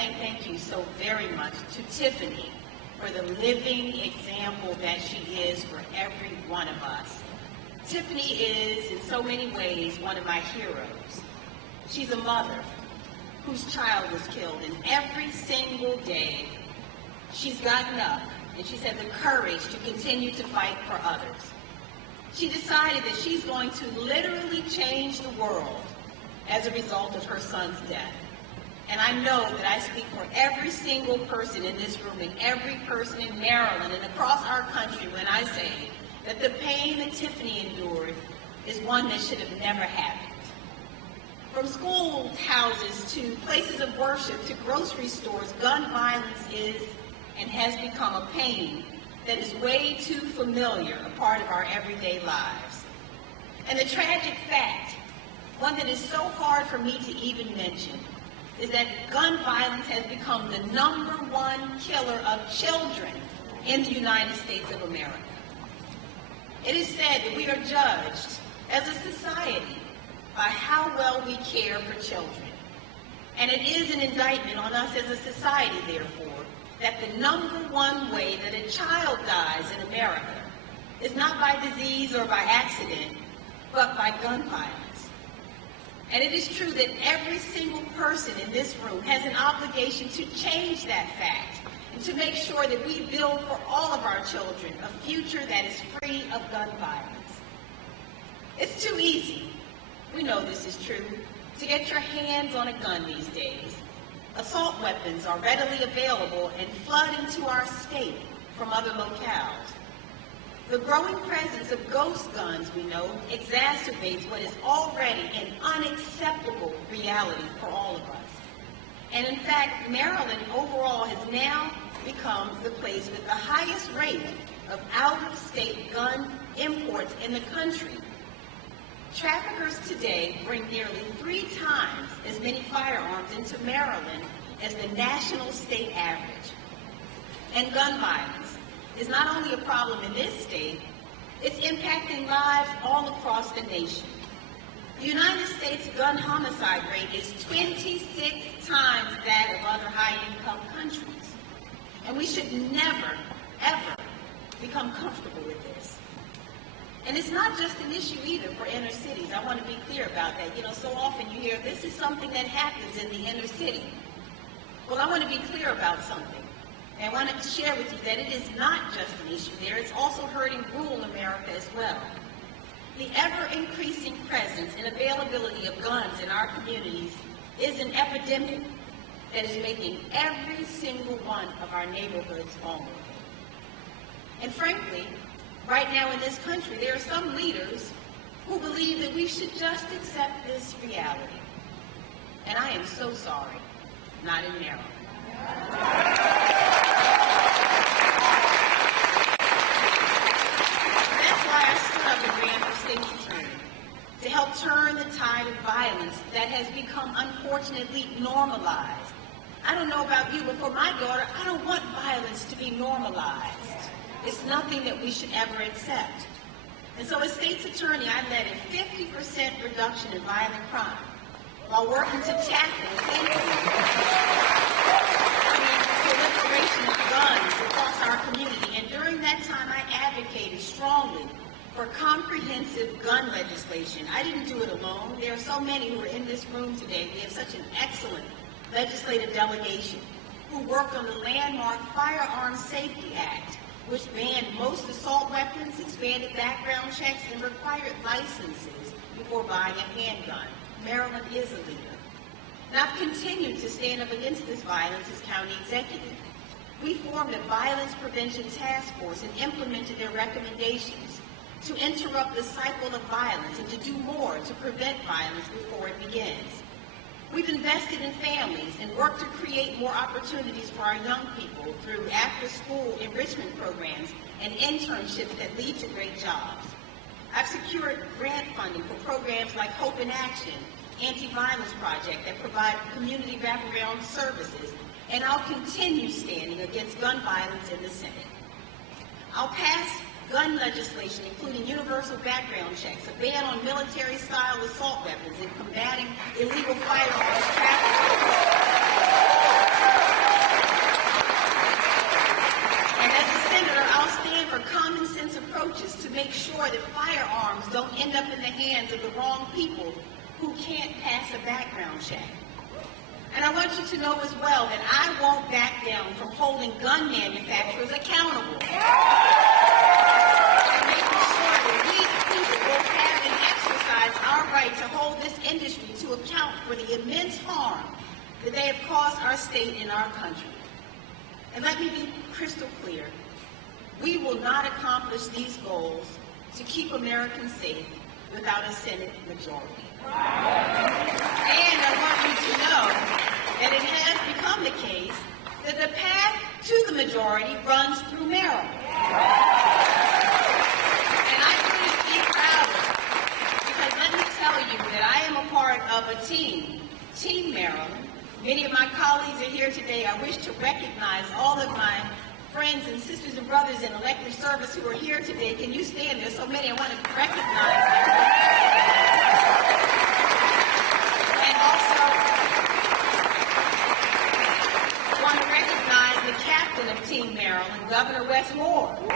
saying thank you so very much to Tiffany for the living example that she is for every one of us. Tiffany is, in so many ways, one of my heroes. She's a mother whose child was killed, and every single day she's gotten up and she's had the courage to continue to fight for others. She decided that she's going to literally change the world as a result of her son's death. And I know that I speak for every single person in this room and every person in Maryland and across our country when I say that the pain that Tiffany endured is one that should have never happened. From schoolhouses to places of worship to grocery stores, gun violence is and has become a pain that is way too familiar, a part of our everyday lives. And the tragic fact, one that is so hard for me to even mention, is that gun violence has become the #1 killer of children in the United States of America. It is said that we are judged as a society by how well we care for children. And it is an indictment on us as a society, therefore, that the #1 way that a child dies in America is not by disease or by accident, but by gun violence. And it is true that every single person in this room has an obligation to change that fact and to make sure that we build for all of our children a future that is free of gun violence. It's too easy, we know this is true, to get your hands on a gun these days. Assault weapons are readily available and flood into our state from other locales. The growing presence of ghost guns, we know, exacerbates what is already an unacceptable reality for all of us. And in fact, Maryland overall has now become the place with the highest rate of out-of-state gun imports in the country. Traffickers today bring nearly 3 times as many firearms into Maryland as the national state average. And gun violence is not only a problem in this state, it's impacting lives all across the nation. The United States gun homicide rate is 26 times that of other high-income countries. And we should never, ever become comfortable with this. And it's not just an issue either for inner cities. I want to be clear about that. You know, so often you hear this is something that happens in the inner city. Well, I want to be clear about something. And I want to share with you that it is not just an issue there. It's also hurting rural America as well. The ever-increasing presence and availability of guns in our communities is an epidemic that is making every single one of our neighborhoods vulnerable. And frankly, right now in this country, there are some leaders who believe that we should just accept this reality. And I am so sorry, not in Maryland. That's why I stood up and ran for state's attorney, to help turn the tide of violence that has become unfortunately normalized. I don't know about you, but for my daughter, I don't want violence to be normalized. It's nothing that we should ever accept. And so as state's attorney, I led a 50% reduction in violent crime while working to tackle the proliferation of guns across our community. And during that time, I advocated strongly for comprehensive gun legislation. I didn't do it alone. There are so many who are in this room today. We have such an excellent legislative delegation who worked on the landmark Firearms Safety Act, which banned most assault weapons, expanded background checks, and required licenses before buying a handgun. Maryland is a leader. And I've continued to stand up against this violence as county executive. We formed a violence prevention task force and implemented their recommendations to interrupt the cycle of violence and to do more to prevent violence before it begins. We've invested in families and worked to create more opportunities for our young people through after-school enrichment programs and internships that lead to great jobs. I've secured grant funding for programs like Hope in Action, Anti-Violence Project that provide community wraparound services, and I'll continue standing against gun violence in the Senate. I'll pass gun legislation, including universal background checks, a ban on military-style assault weapons, and combating illegal firearms trafficking. background check. And I want you to know as well that I won't back down from holding gun manufacturers accountable. And making sure that we people will have and exercise our right to hold this industry to account for the immense harm that they have caused our state and our country. And let me be crystal clear. We will not accomplish these goals to keep Americans safe without a Senate majority. And I want you to know that it has become the case that the path to the majority runs through Maryland. And I couldn't be prouder, because let me tell you that I am a part of a team, Team Maryland. Many of my colleagues are here today. I wish to recognize all of my friends and sisters and brothers in elected service who are here today. Can you stand? There's so many. I want to recognize them. And also, I want to recognize the captain of Team Maryland, Governor Wes Moore. And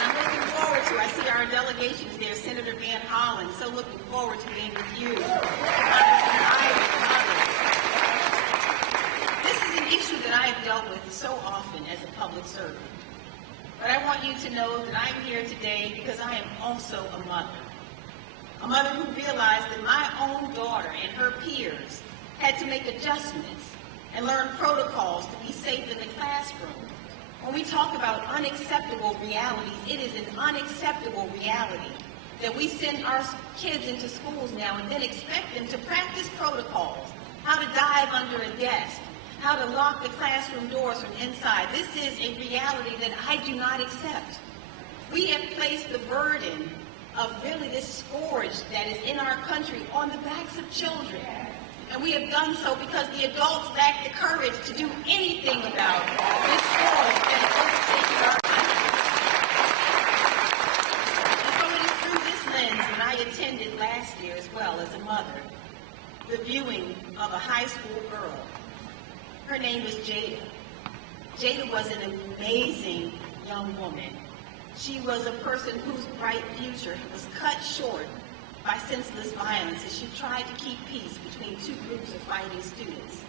I'm looking forward to, I see our delegations there, Senator Van Hollen, so looking forward to being with you. Issue that I have dealt with so often as a public servant. But I want you to know that I'm here today because I am also a mother. A mother who realized that my own daughter and her peers had to make adjustments and learn protocols to be safe in the classroom. When we talk about unacceptable realities, it is an unacceptable reality that we send our kids into schools now and then expect them to practice protocols, how to dive under a desk, how to lock the classroom doors from inside. This is a reality that I do not accept. We have placed the burden of really this scourge that is in our country on the backs of children. And we have done so because the adults lack the courage to do anything about this scourge that is overtaking our country. And so it is through this lens that I attended last year as well as a mother, the viewing of a high school girl. Her name was Jada. Jada was an amazing young woman. She was a person whose bright future was cut short by senseless violence as she tried to keep peace between two groups of fighting students.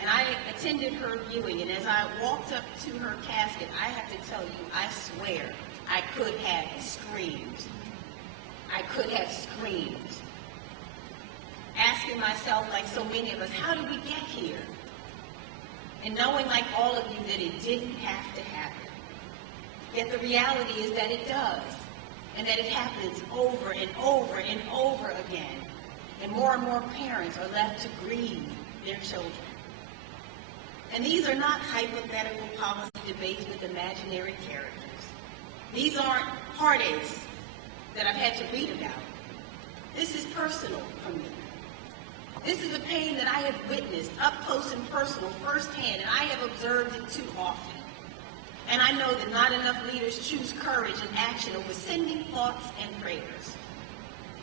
And I attended her viewing, and as I walked up to her casket, I have to tell you, I swear, I could have screamed. I could have screamed. Asking myself, like so many of us, how did we get here? And knowing, like all of you, that it didn't have to happen. Yet the reality is that it does, and that it happens over and over and over again. And more parents are left to grieve their children. And these are not hypothetical policy debates with imaginary characters. These aren't heartaches that I've had to read about. This is personal for me. This is a pain that I have witnessed up close and personal firsthand, and I have observed it too often. And I know that not enough leaders choose courage and action over sending thoughts and prayers.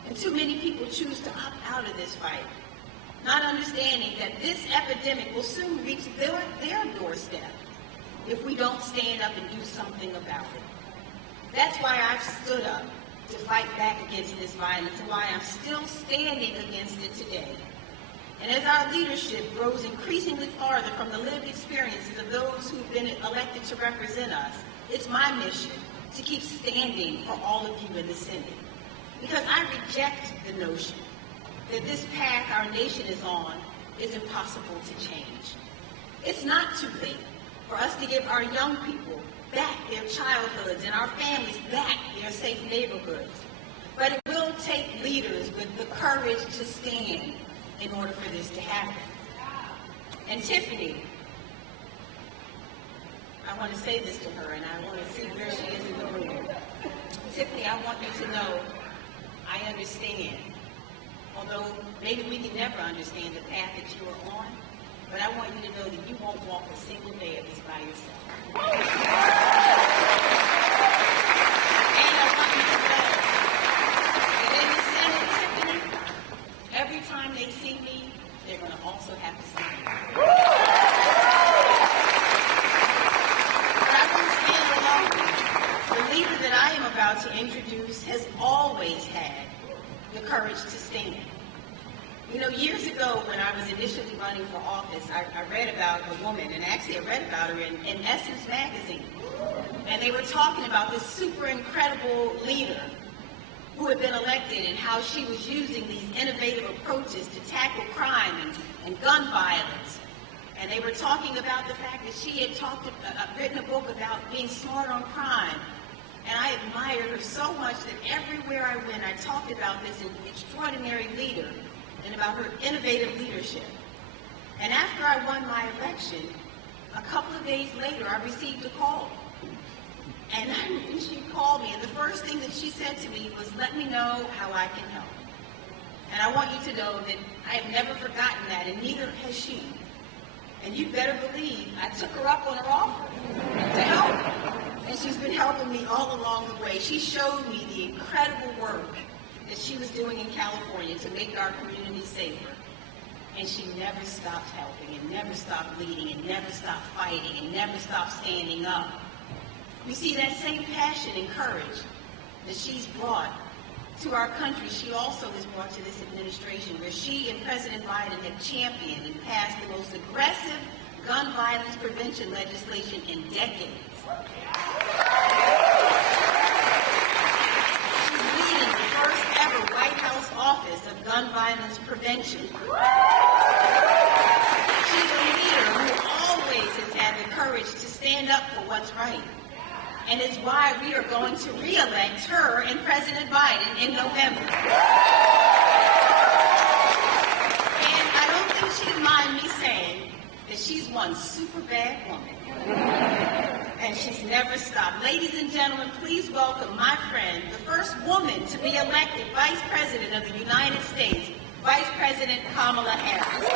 And too many people choose to opt out of this fight, not understanding that this epidemic will soon reach their doorstep if we don't stand up and do something about it. That's why I've stood up to fight back against this violence, and why I'm still standing against it today. And as our leadership grows increasingly farther from the lived experiences of those who've been elected to represent us, it's my mission to keep standing for all of you in the Senate. Because I reject the notion that this path our nation is on is impossible to change. It's not too late for us to give our young people back their childhoods and our families back their safe neighborhoods. But it will take leaders with the courage to stand in order for this to happen. And Tiffany, I want to say this to her, and I want to see where she is in the room. Tiffany, I want you to know I understand. Although maybe we can never understand the path that you are on, but I want you to know that you won't walk a single day of this by yourself. And I want you to know that in the Senate, Tiffany, every time they see me, they're going to also have to see me. But I won't stand alone. The leader that I am about to introduce has always always had the courage to stand. You know, years ago when I was initially running for office, I read about a woman, and actually I read about her in Essence magazine. And they were talking about this super incredible leader who had been elected and how she was using these innovative approaches to tackle crime and gun violence. And they were talking about the fact that she had written a book about being smart on crime. And I admired her so much that everywhere I went, I talked about this extraordinary leader and about her innovative leadership. And after I won my election, a couple of days later, I received a call. And she called me, and the first thing that she said to me was, "Let me know how I can help." And I want you to know that I have never forgotten that, and neither has she. And you better believe I took her up on her offer to help. And she's been helping me all along the way. She showed me the incredible work that she was doing in California to make our community safer. And she never stopped helping, and never stopped leading, and never stopped fighting, and never stopped standing up. You see, that same passion and courage that she's brought to our country, she also has brought to this administration, where she and President Biden have championed and passed the most aggressive gun violence prevention legislation in decades. She's leading the first ever White House Office of Gun Violence Prevention. She's a leader who always has had the courage to stand up for what's right. And it's why we are going to re-elect her and President Biden in November. And I don't think she'd mind me saying that she's one super bad woman. And she's never stopped. Ladies and gentlemen, please welcome my friend, the first woman to be elected Vice President of the United States, Vice President Kamala Harris.